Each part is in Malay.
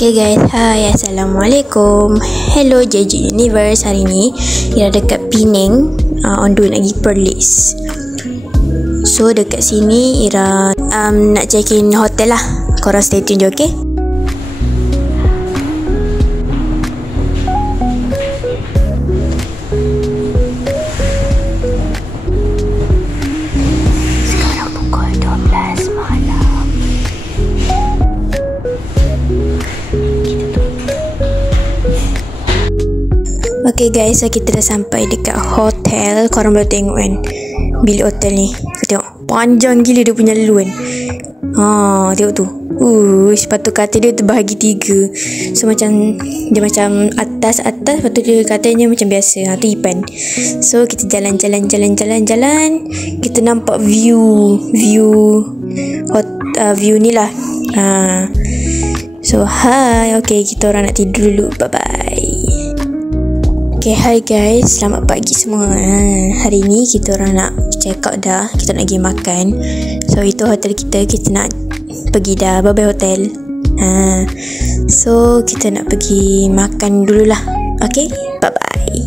Okay guys, hai, Assalamualaikum. Hello JJ Universe. Hari ni Ira dekat Penang, on the way nak pergi Perlis. So dekat sini Ira nak check in hotel lah. Korang stay tune je, okay? Okay guys, so kita dah sampai dekat hotel. Korang boleh tengok kan bilik hotel ni. Kau tengok panjang gila dia punya laluan. Tengok tu. Sepatu katil dia terbahagi 3. So macam dia macam atas, lepas tu dia katilnya macam biasa. Tu Ipan. So kita jalan. Kita nampak view ni lah. So hi. Okay, kita orang nak tidur dulu. Bye bye. Okay, hi guys, selamat pagi semua. Hari ni kita orang nak check out dah. Kita nak pergi makan. So itu hotel kita nak pergi dah. Bye bye hotel. So kita nak pergi makan dululah. Okay, bye bye.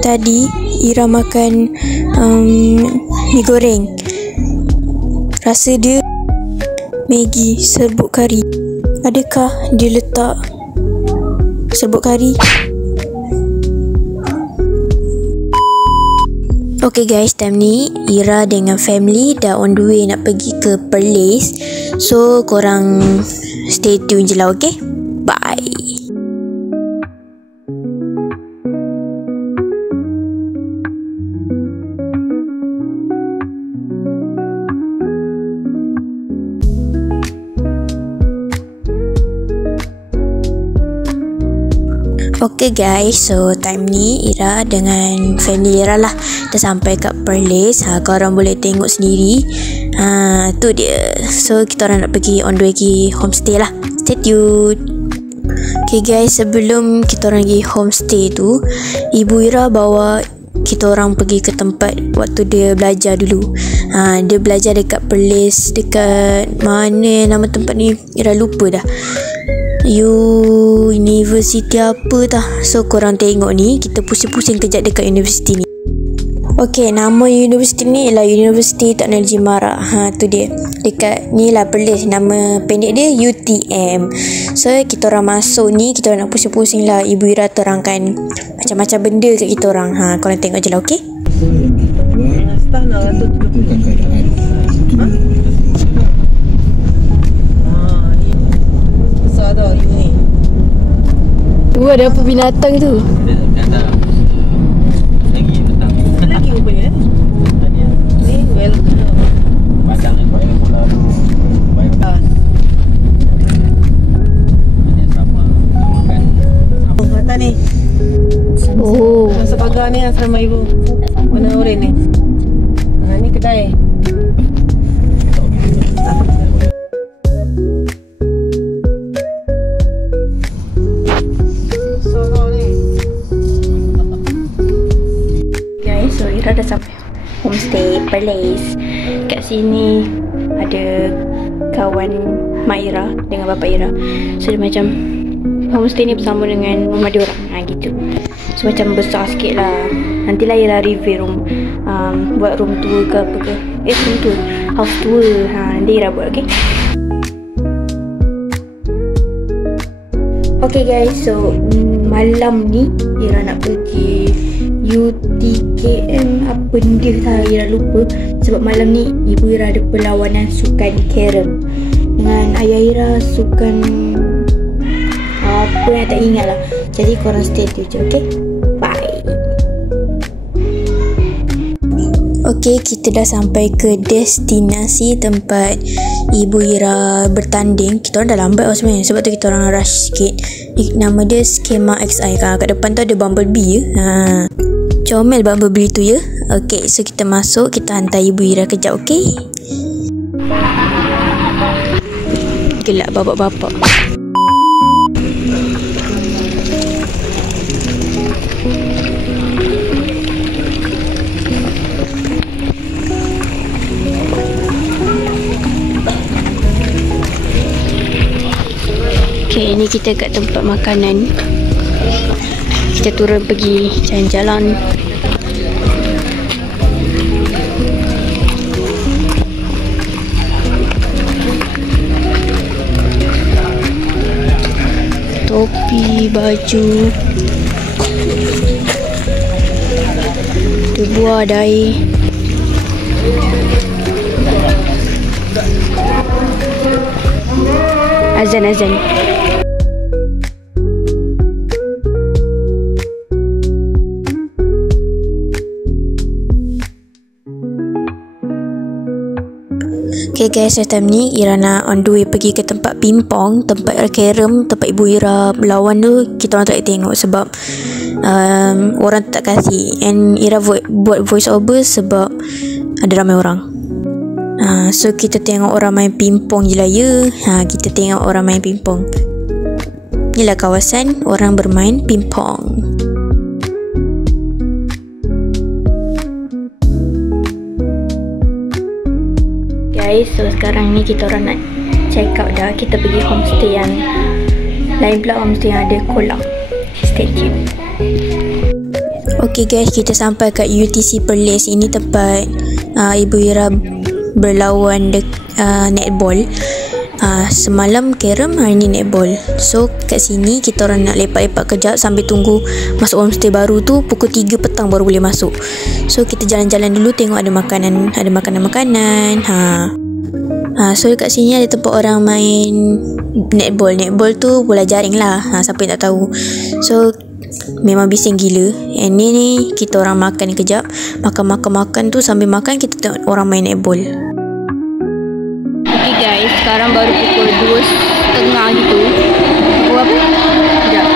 Tadi Ira makan mi goreng. Rasa dia Maggi serbuk kari. Adakah dia letak serbuk kari? Okay guys, time ni Ira dengan family dah on the way nak pergi ke Perlis. So korang stay tune je lah, okay? Bye. Okay guys, so time ni Ira dengan family Ira lah dah sampai kat Perlis. Korang boleh tengok sendiri. Tu dia. So kita orang nak pergi on the way pergi homestay lah. Stay tuned. Okay guys, sebelum kita orang pergi homestay tu, ibu Ira bawa kita orang pergi ke tempat waktu dia belajar dulu. Dia belajar dekat Perlis. Dekat mana nama tempat ni Ira lupa dah. University apa tah. So korang tengok ni, kita pusing-pusing kejap dekat universiti ni. Okay, nama universiti ni ialah University Technology Mara. Tu dia. Dekat ni lah Perlis. Nama pendek dia UTM. So kita orang masuk ni, kita orang nak pusing-pusing lah. Ibu Ira terangkan macam-macam benda kat kita orang. Korang tengok je lah, okay? Start lah tu. Ada ini. Ada apa binatang tu? Binatang. Lagi petang. Lagi rupanya. Ni welcome. Padang ni kau yang bola tu. Baik. Ini sama makan. Mata ni. Masa pagar ni asrama ibu. Mana orang ni? Ni kedai. Dah sampai homestay Perlis. Kat sini ada kawan mak Ira dengan bapa Ira. So dia macam homestay ni bersama dengan rumah dia orang. Gitu. So macam besar sikit lah. Nantilah Ira review room, buat room tour ke apa ke. Room tour, house tour. Nanti Ira buat, okay? Okay guys, so malam ni Ira nak pergi UTKM apa dia saya lupa. Sebab malam ni ibu Ira ada perlawanan sukan carom dengan ayah Ira sukan apa yang tak ingat lah. Jadi korang stay tune je, okay? Bye. Okay, kita dah sampai ke destinasi tempat ibu Ira bertanding. Kita orang dah lambat sebenarnya, sebab tu kita orang rush sikit. Nama dia Skema XI. Kat depan tu ada Bumblebee ya. Comel Bumblebee tu ya. Okay, so kita masuk. Kita hantar ibu Ira kejap, okay? Gelak bapak-bapak. Ni kita kat tempat makanan. Kita turun pergi jalan-jalan. Topi, baju, tu buah dai. Azan. Okay guys, time ni Ira nak on the way pergi ke tempat pingpong, tempat carom, tempat Ibu Ira berlawan tu. Kita orang tak boleh tengok sebab orang tak kasih. And Ira buat voice over sebab ada ramai orang. So kita tengok orang main pingpong je lah ya. Kita tengok orang main pingpong. Inilah kawasan orang bermain pingpong. Guys, so sekarang ni kita orang nak check out dah. Kita pergi homestay yang lain pula, homestay yang ada kolam. Stay tuned. Okay guys, kita sampai kat UTC Perlis. Ini tempat Ibu Ira berlawan netball. Semalam carom, hari ni netball. So kat sini kita orang nak lepak-lepak kejap sambil tunggu masuk homestay baru tu. Pukul 3 petang baru boleh masuk. So kita jalan-jalan dulu, tengok ada makanan. So kat sini ada tempat orang main netball. Netball tu bola jaring lah. Siapa yang tak tahu. So memang bising gila. And ni kita orang makan kejap. Makan tu, sambil makan kita tengok orang main netball. Okay guys, sekarang baru pukul 2.30 gitu. Pukul apa? Sekejap.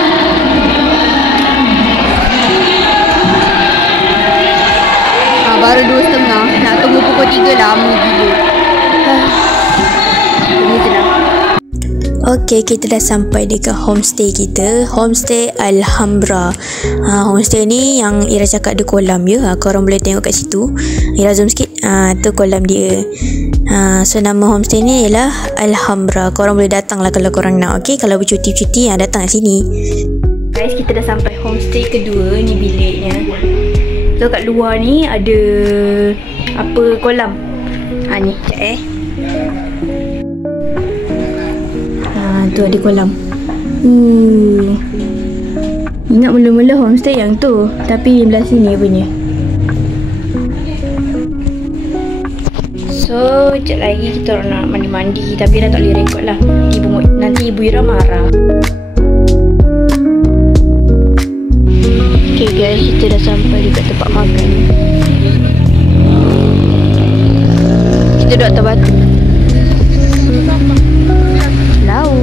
Baru 2.30. Nak tunggu pukul 3 lama gila. Tunggu je lah. Okay, kita dah sampai dekat homestay kita. Homestay Alhambra. Homestay ni yang Ira cakap ada kolam ya. Korang boleh tengok kat situ. Ira zoom sikit. Tu kolam dia. So nama homestay ni ialah Alhambra. Korang boleh datang lah kalau korang nak. Okay, kalau bercuti-cuti datang kat sini. Guys, kita dah sampai homestay kedua. Ni biliknya. So kat luar ni ada apa, kolam. Ni sekejap tu ada kolam. Ingat mula-mula homestay yang tu, tapi belah sini punya. So sekejap lagi kita orang nak mandi-mandi, tapi dah tak boleh rekod lah. Nanti Ibu Ira marah. Okay guys, kita dah sampai dekat tempat makan. Kita duduk atas batu. Laut.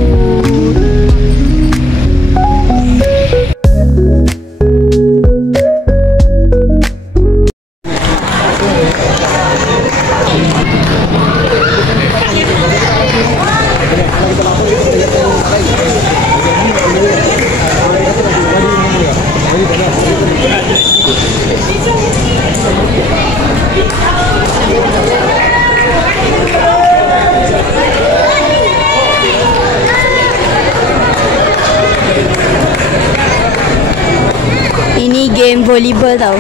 Ini game volleyball tau.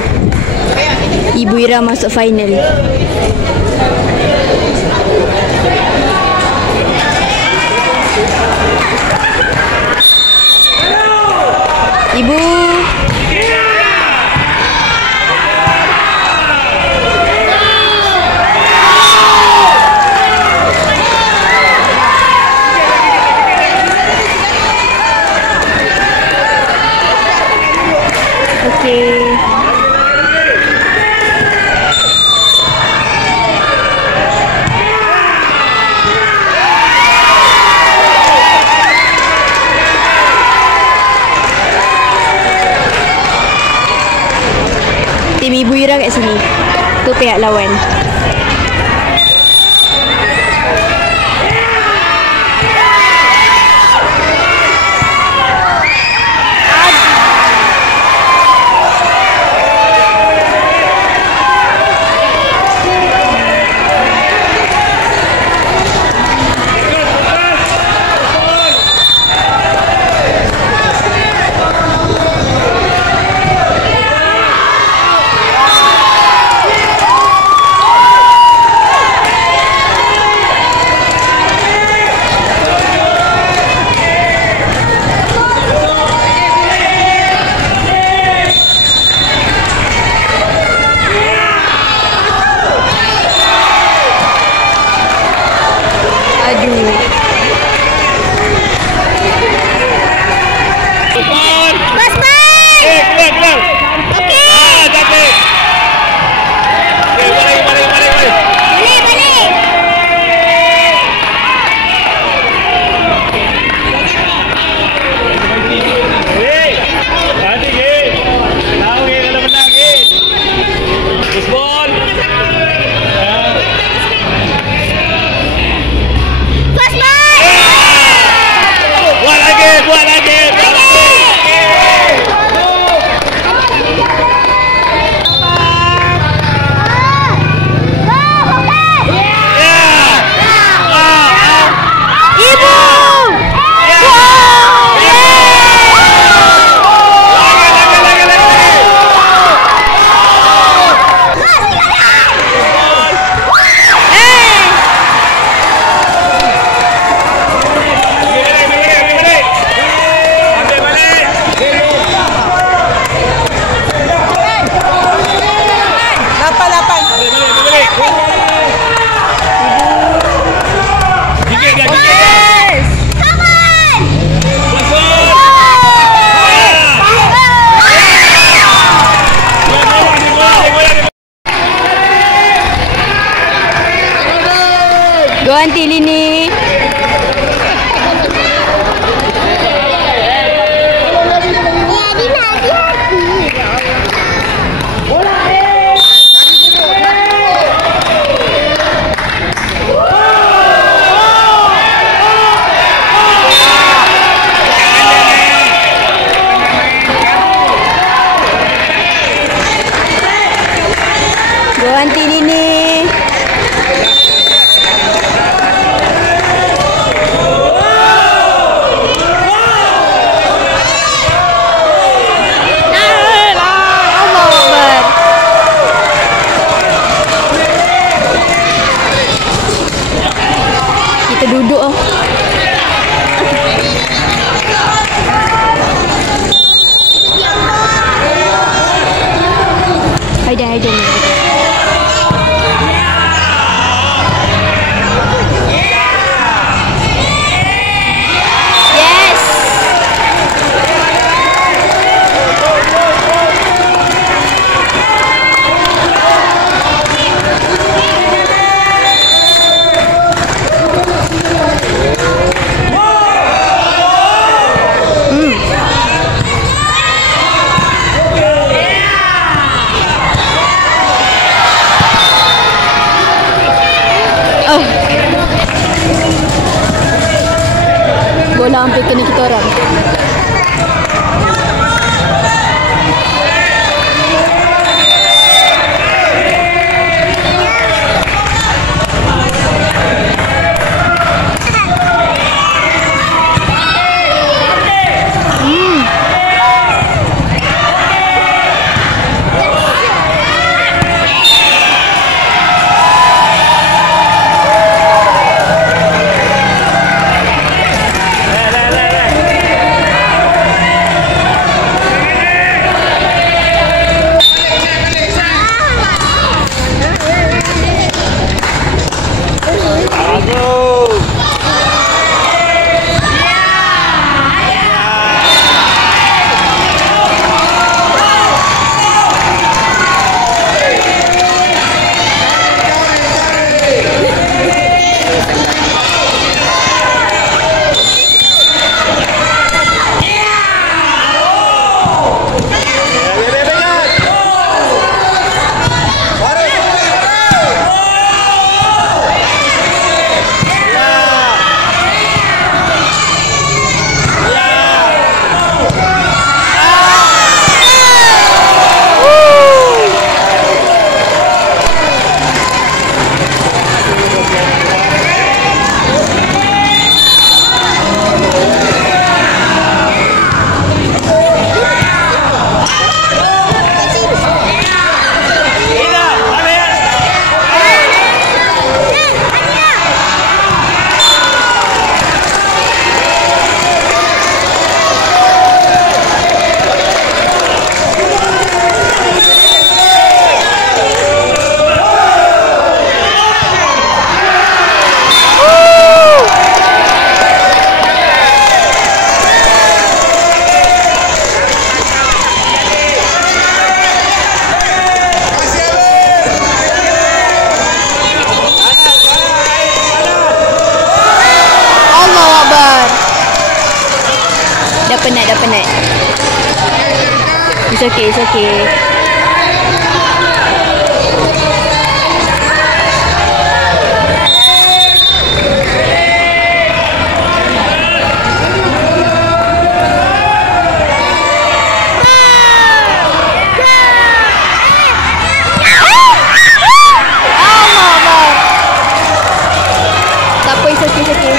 Ibu Ira masuk final. Ibu. Okay. Tim Ibu Ira kat sini. Tu pihak lawan. Go Aunty Lini. Go Aunty Lini. Kita duduk oh. Haida. Bola hampir kena kita orang. Dah penat. It's okay. Tak apa, it's okay.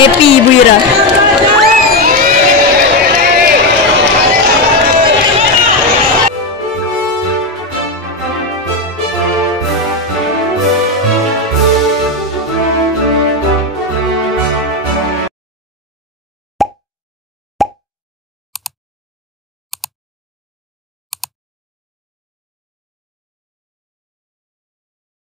Happy Ibu Ira.